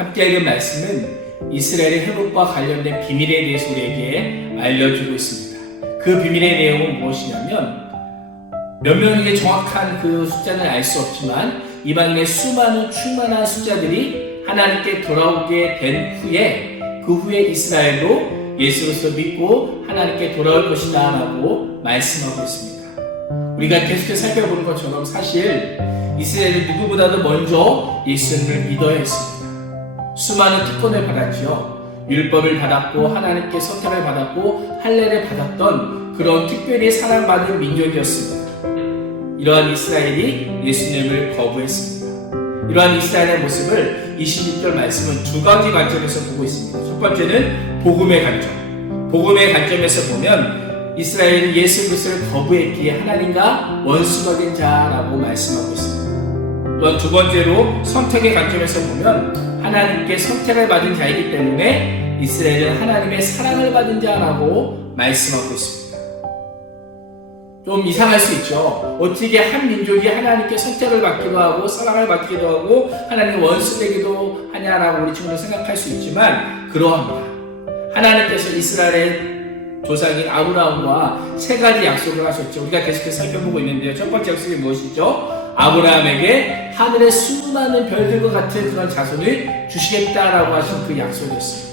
함께 읽은 말씀은 이스라엘의 회복과 관련된 비밀에 대해서 우리에게 알려주고 있습니다. 그 비밀의 내용은 무엇이냐면 몇 명에게 정확한 그 숫자는 알 수 없지만 이방인의 수많은 충만한 숫자들이 하나님께 돌아오게 된 후에 그 후에 이스라엘도 예수 그리스도를 믿고 하나님께 돌아올 것이다 라고 말씀하고 있습니다. 우리가 계속해서 살펴보는 것처럼 사실 이스라엘은 누구보다도 먼저 예수님을 믿어야 했습니다. 수많은 특권을 받았지요. 율법을 받았고 하나님께 선택을 받았고 할례를 받았던 그런 특별히 사랑받은 민족이었습니다. 이러한 이스라엘이 예수님을 거부했습니다. 이러한 이스라엘의 모습을 26절 말씀은 두 가지 관점에서 보고 있습니다. 첫 번째는 복음의 관점. 복음의 관점에서 보면 이스라엘이 예수 그리스도를 거부했기에 하나님과 원수가 된 자라고 말씀하고 있습니다. 또한 두 번째로 선택의 관점에서 보면 하나님께 선택을 받은 자이기 때문에 이스라엘은 하나님의 사랑을 받은 자라고 말씀하고 있습니다. 좀 이상할 수 있죠. 어떻게 한 민족이 하나님께 선택을 받기도 하고 사랑을 받기도 하고 하나님 원수 되기도 하냐라고 우리 친구들 생각할 수 있지만 그러합니다. 하나님께서 이스라엘의 조상인 아브라함과 세 가지 약속을 하셨죠. 우리가 계속해서 살펴보고 있는데요. 첫 번째 약속이 무엇이죠? 아브라함에게 하늘의 수많은 별들과 같은 그런 자손을 주시겠다라고 하신 그 약속이었습니다.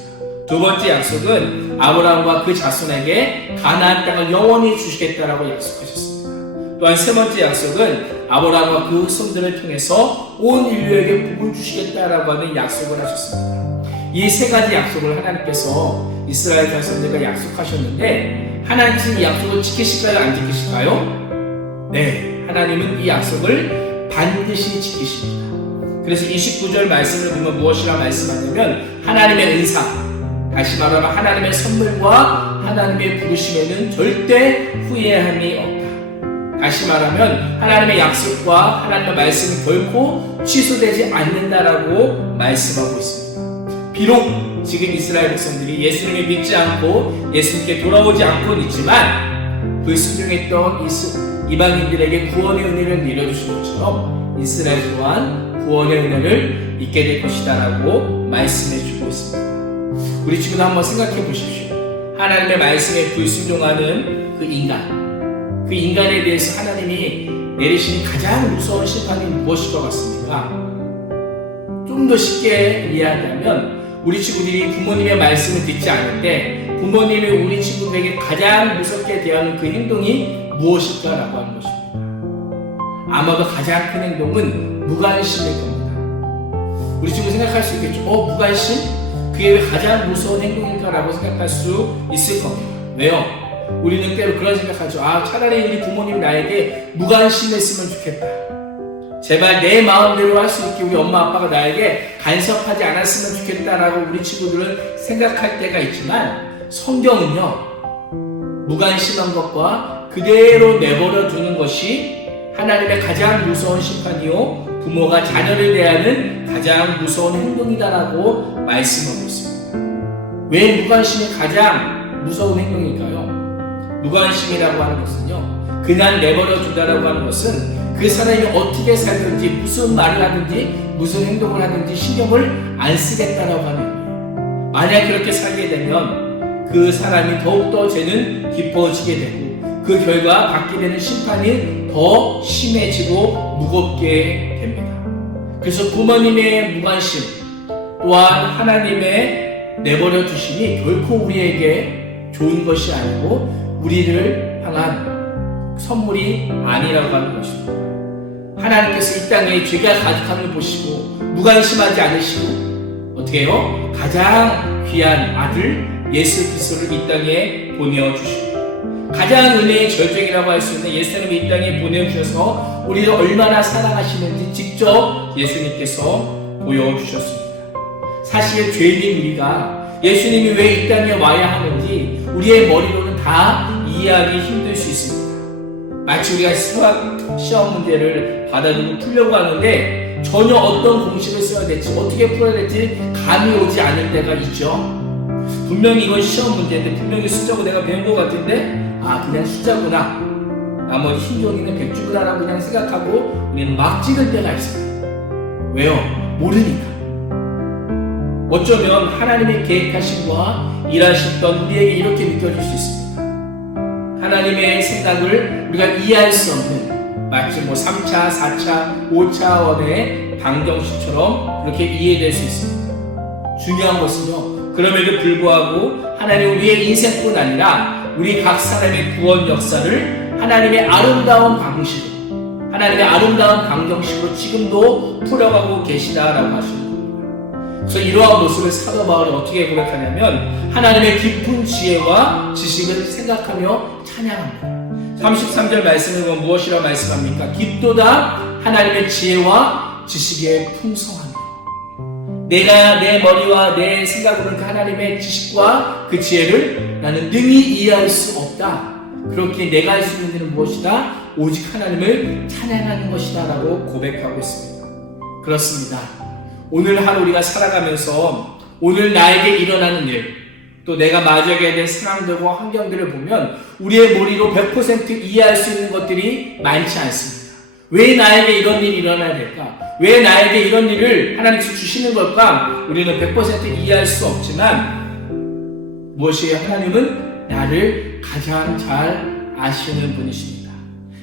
두 번째 약속은 아브라함과 그 자손에게 가나안 땅을 영원히 주시겠다라고 약속하셨습니다. 또한 세 번째 약속은 아브라함과 그 손들을 통해서 온 인류에게 복을 주시겠다라고 하는 약속을 하셨습니다. 이 세 가지 약속을 하나님께서 이스라엘 자손들과 약속하셨는데 하나님께서 이 약속을 지키실까요? 안 지키실까요? 네, 하나님은 이 약속을 반드시 지키십니다. 그래서 29절 말씀을 보면 무엇이라 말씀하냐면 하나님의 은사, 다시 말하면 하나님의 선물과 하나님의 부르심에는 절대 후회함이 없다. 다시 말하면 하나님의 약속과 하나님의 말씀은 결코 취소되지 않는다라고 말씀하고 있습니다. 비록 지금 이스라엘 백성들이 예수님을 믿지 않고 예수님께 돌아오지 않고는 있지만 불순종했던 이방인들에게 구원의 은혜를 내려주신 것처럼 이스라엘 또한 구원의 은혜를 잊게 될 것이다라고 말씀해 주고 있습니다. 우리 지금 한번 생각해 보십시오. 하나님의 말씀에 불순종하는 그 인간에 대해서 하나님이 내리시는 가장 무서운 심판이 무엇일 것 같습니까? 좀 더 쉽게 이해하자면 우리 친구들이 부모님의 말씀을 듣지 않을 때 부모님이 우리 친구들에게 가장 무섭게 대하는 그 행동이 무엇일까라고 하는 것입니다. 아마도 가장 큰 행동은 무관심일 겁니다. 우리 친구 생각할 수 있겠죠. 무관심? 그게 왜 가장 무서운 행동일까라고 생각할 수 있을 겁니다. 왜요? 우리는 때로 그런 생각하죠. 차라리 우리 부모님이 나에게 무관심했으면 좋겠다. 제발 내 마음대로 할 수 있게 우리 엄마 아빠가 나에게 간섭하지 않았으면 좋겠다라고 우리 친구들은 생각할 때가 있지만 성경은요, 무관심한 것과 그대로 내버려 두는 것이 하나님의 가장 무서운 심판이요 부모가 자녀를 대하는 가장 무서운 행동이다라고 말씀하고 있습니다. 왜 무관심이 가장 무서운 행동일까요? 무관심이라고 하는 것은요, 그냥 내버려 두다라고 하는 것은 그 사람이 어떻게 살든지 무슨 말을 하든지 무슨 행동을 하든지 신경을 안 쓰겠다라고 하는 거예요. 만약 그렇게 살게 되면 그 사람이 더욱더 죄는 깊어지게 되고 그 결과 받게 되는 심판이 더 심해지고 무겁게 됩니다. 그래서 부모님의 무관심 또한 하나님의 내버려 두심이 결코 우리에게 좋은 것이 아니고 우리를 향한 선물이 아니라고 하는 것입니다. 하나님께서 이 땅에 죄가 가득함을 보시고 무관심하지 않으시고 어떻게 해요? 가장 귀한 아들 예수 그리스도를 이 땅에 보내주시고 가장 은혜의 절정이라고 할 수 있는 예수님을 이 땅에 보내주셔서 우리를 얼마나 사랑하시는지 직접 예수님께서 보여주셨습니다. 사실 죄인인 우리가 예수님이 왜 이 땅에 와야 하는지 우리의 머리로는 다 이해하기 힘들 수 있습니다. 마치 우리가 수학 시험 문제를 받아들고 풀려고 하는데 전혀 어떤 공식을 써야 될지 어떻게 풀어야 될지 감이 오지 않을 때가 있죠. 분명히 이건 시험 문제인데 분명히 숫자고 내가 배운 것 같은데 그냥 숫자구나, 나머지 신종이는 백주구나라고 그냥 생각하고 우리는 막 찍을 때가 있어요. 왜요? 모르니까. 어쩌면 하나님의 계획하심과 일하셨던 우리에게 이렇게 느껴질 수 있습니다. 하나님의 생각을 우리가 이해할 수 없는, 마치 3차, 4차, 5차원의 방정식처럼 그렇게 이해될 수 있습니다. 중요한 것은요, 그럼에도 불구하고 하나님 우리의 인생뿐 아니라 우리 각 사람의 구원 역사를 하나님의 아름다운 방식으로, 하나님의 아름다운 방정식으로 지금도 풀어가고 계시다라고 하시는 겁니다. 그래서 이러한 모습을 사도 바울이 어떻게 고백하냐면 하나님의 깊은 지혜와 지식을 생각하며 찬양합니다. 33절 말씀을 보면 무엇이라고 말씀합니까? 깊도다 하나님의 지혜와 지식의 풍성함이요. 내가 내 머리와 내 생각으로는 그 하나님의 지식과 그 지혜를 나는 능히 이해할 수 없다. 그렇게 내가 할 수 있는 일은 무엇이다? 오직 하나님을 찬양하는 것이다 라고 고백하고 있습니다. 그렇습니다. 오늘 하루 우리가 살아가면서 오늘 나에게 일어나는 일, 또 내가 마주하게 된 상황들과 환경들을 보면 우리의 머리로 100% 이해할 수 있는 것들이 많지 않습니다. 왜 나에게 이런 일이 일어나야 될까? 왜 나에게 이런 일을 하나님께서 주시는 걸까? 우리는 100% 이해할 수 없지만 무엇이에요? 하나님은 나를 가장 잘 아시는 분이십니다.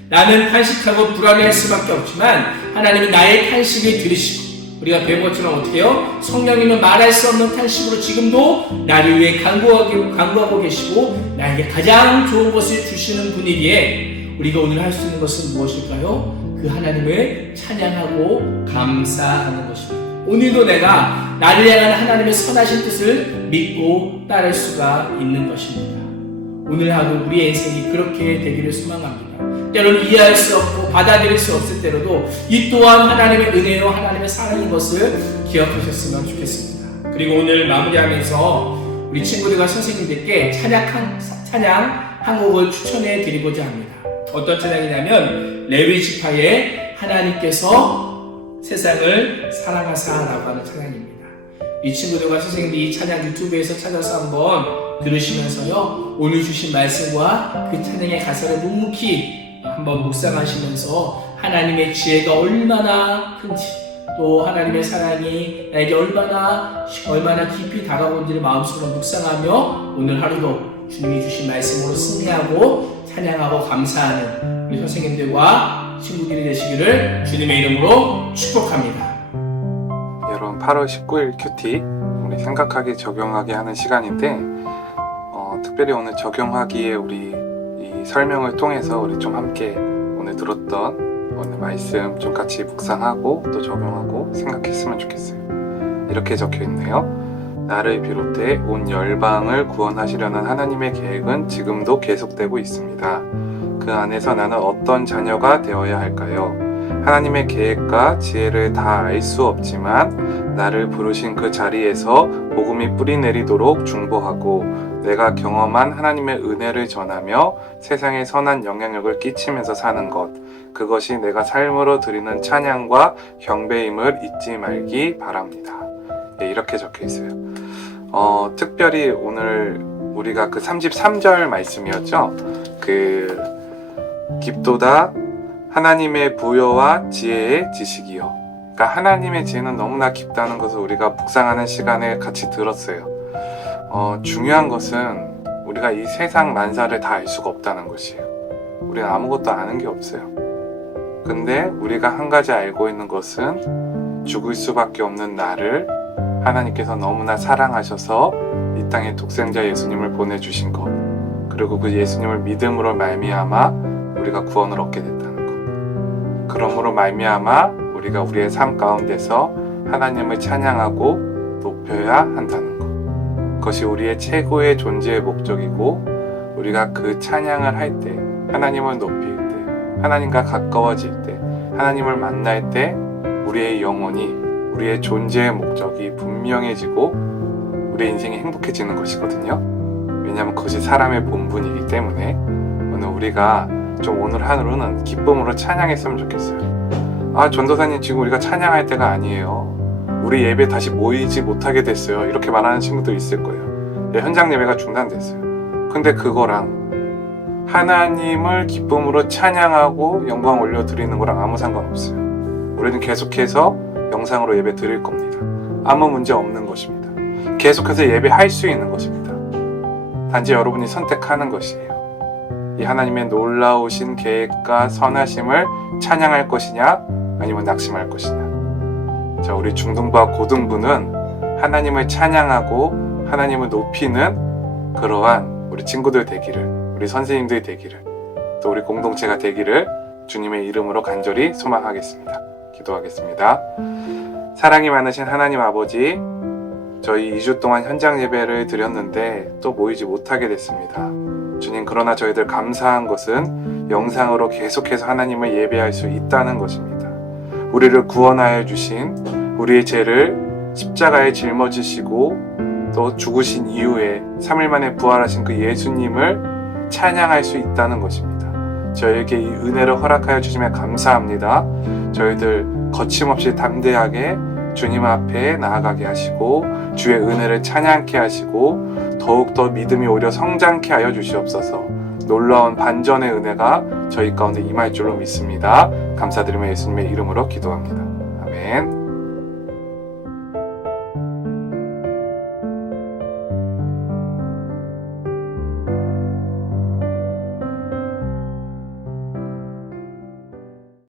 나는 탄식하고 불안해할 수밖에 없지만 하나님은 나의 탄식을 들으시고, 우리가 배운 것처럼 어떻게 해요? 성령님은 말할 수 없는 탄식으로 지금도 나를 위해 간구하고 계시고 나에게 가장 좋은 것을 주시는 분이기에 우리가 오늘 할 수 있는 것은 무엇일까요? 그 하나님을 찬양하고 감사하는 것입니다. 오늘도 내가 나를 향한 하나님의 선하신 뜻을 믿고 따를 수가 있는 것입니다. 오늘 하루 우리의 인생이 그렇게 되기를 소망합니다. 때로는 이해할 수 없고 받아들일 수 없을 때로도 이 또한 하나님의 은혜로 하나님의 사랑인 것을 기억하셨으면 좋겠습니다. 그리고 오늘 마무리하면서 우리 친구들과 선생님들께 찬양 한 곡을 추천해 드리고자 합니다. 어떤 찬양이냐면 레위 지파의 하나님께서 세상을 사랑하사라고 하는 찬양입니다. 이 친구들과 선생님들이 이 찬양 유튜브에서 찾아서 한번 들으시면서요, 오늘 주신 말씀과 그 찬양의 가사를 묵묵히 한번 묵상하시면서 하나님의 지혜가 얼마나 큰지, 또 하나님의 사랑이 나에게 얼마나 깊이 다가온지를 마음속으로 묵상하며 오늘 하루도 주님이 주신 말씀으로 승리하고 찬양하고 감사하는 우리 선생님들과 친구들이 되시기를 주님의 이름으로 축복합니다. 여러분, 8월 19일 큐티 우리 생각하기 적용하기 하는 시간인데 특별히 오늘 적용하기에 우리 이 설명을 통해서 우리 좀 함께 오늘 들었던 오늘 말씀 좀 같이 묵상하고 또 적용하고 생각했으면 좋겠어요. 이렇게 적혀있네요. 나를 비롯해 온 열방을 구원하시려는 하나님의 계획은 지금도 계속되고 있습니다. 그 안에서 나는 어떤 자녀가 되어야 할까요? 하나님의 계획과 지혜를 다 알 수 없지만 나를 부르신 그 자리에서 복음이 뿌리내리도록 중보하고 내가 경험한 하나님의 은혜를 전하며 세상에 선한 영향력을 끼치면서 사는 것, 그것이 내가 삶으로 드리는 찬양과 경배임을 잊지 말기 바랍니다. 네, 이렇게 적혀 있어요. 특별히 오늘 우리가 그 33절 말씀이었죠. 그 깊도다 하나님의 부여와 지혜의 지식이요. 그러니까 하나님의 지혜는 너무나 깊다는 것을 우리가 묵상하는 시간에 같이 들었어요. 중요한 것은 우리가 이 세상 만사를 다 알 수가 없다는 것이에요. 우리가 아무것도 아는 게 없어요. 근데 우리가 한 가지 알고 있는 것은 죽을 수밖에 없는 나를 하나님께서 너무나 사랑하셔서 이 땅에 독생자 예수님을 보내주신 것, 그리고 그 예수님을 믿음으로 말미암아 우리가 구원을 얻게 됐다는 것, 그러므로 말미암아 우리가 우리의 삶 가운데서 하나님을 찬양하고 높여야 한다는 것, 그것이 우리의 최고의 존재의 목적이고, 우리가 그 찬양을 할 때, 하나님을 높일 때, 하나님과 가까워질 때, 하나님을 만날 때 우리의 영혼이, 우리의 존재의 목적이 분명해지고 우리의 인생이 행복해지는 것이거든요. 왜냐하면 그것이 사람의 본분이기 때문에 오늘 우리가 좀 오늘 하루는 기쁨으로 찬양했으면 좋겠어요. 전도사님, 지금 우리가 찬양할 때가 아니에요. 우리 예배 다시 모이지 못하게 됐어요. 이렇게 말하는 친구들 있을 거예요. 현장 예배가 중단됐어요. 근데 그거랑 하나님을 기쁨으로 찬양하고 영광 올려드리는 거랑 아무 상관없어요. 우리는 계속해서 영상으로 예배 드릴 겁니다. 아무 문제 없는 것입니다. 계속해서 예배할 수 있는 것입니다. 단지 여러분이 선택하는 것이에요. 이 하나님의 놀라우신 계획과 선하심을 찬양할 것이냐 아니면 낙심할 것이냐. 자, 우리 중등부와 고등부는 하나님을 찬양하고 하나님을 높이는 그러한 우리 친구들 되기를, 우리 선생님들 되기를, 또 우리 공동체가 되기를 주님의 이름으로 간절히 소망하겠습니다. 기도하겠습니다. 사랑이 많으신 하나님 아버지, 저희 2주 동안 현장 예배를 드렸는데 또 모이지 못하게 됐습니다. 주님, 그러나 저희들 감사한 것은 영상으로 계속해서 하나님을 예배할 수 있다는 것입니다. 우리를 구원하여 주신, 우리의 죄를 십자가에 짊어지시고 또 죽으신 이후에 3일 만에 부활하신 그 예수님을 찬양할 수 있다는 것입니다. 저에게 이 은혜를 허락하여 주심에 감사합니다. 저희들 거침없이 담대하게 주님 앞에 나아가게 하시고 주의 은혜를 찬양케 하시고 더욱더 믿음이 오히려 성장케 하여 주시옵소서. 놀라운 반전의 은혜가 저희 가운데 임할 줄로 믿습니다. 감사드리며 예수님의 이름으로 기도합니다. 아멘.